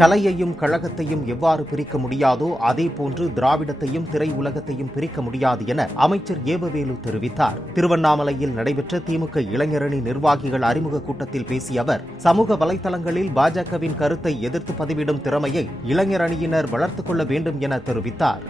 கலையையும் கழகத்தையும் எவ்வாறு பிரிக்க முடியாதோ அதேபோன்று திராவிடத்தையும் திரையுலகத்தையும் பிரிக்க முடியாது என அமைச்சர் ஏவவேலு தெரிவித்தார். திருவண்ணாமலையில் நடைபெற்ற திமுக இளைஞரணி நிர்வாகிகள் அறிமுக கூட்டத்தில் பேசிய அவர், சமூக வலைதளங்களில் பாஜகவின் கருத்தை எதிர்த்து பதிவிடும் திறமையை இளைஞரணியினர் வளர்த்துக் கொள்ள வேண்டும் என தெரிவித்தார்.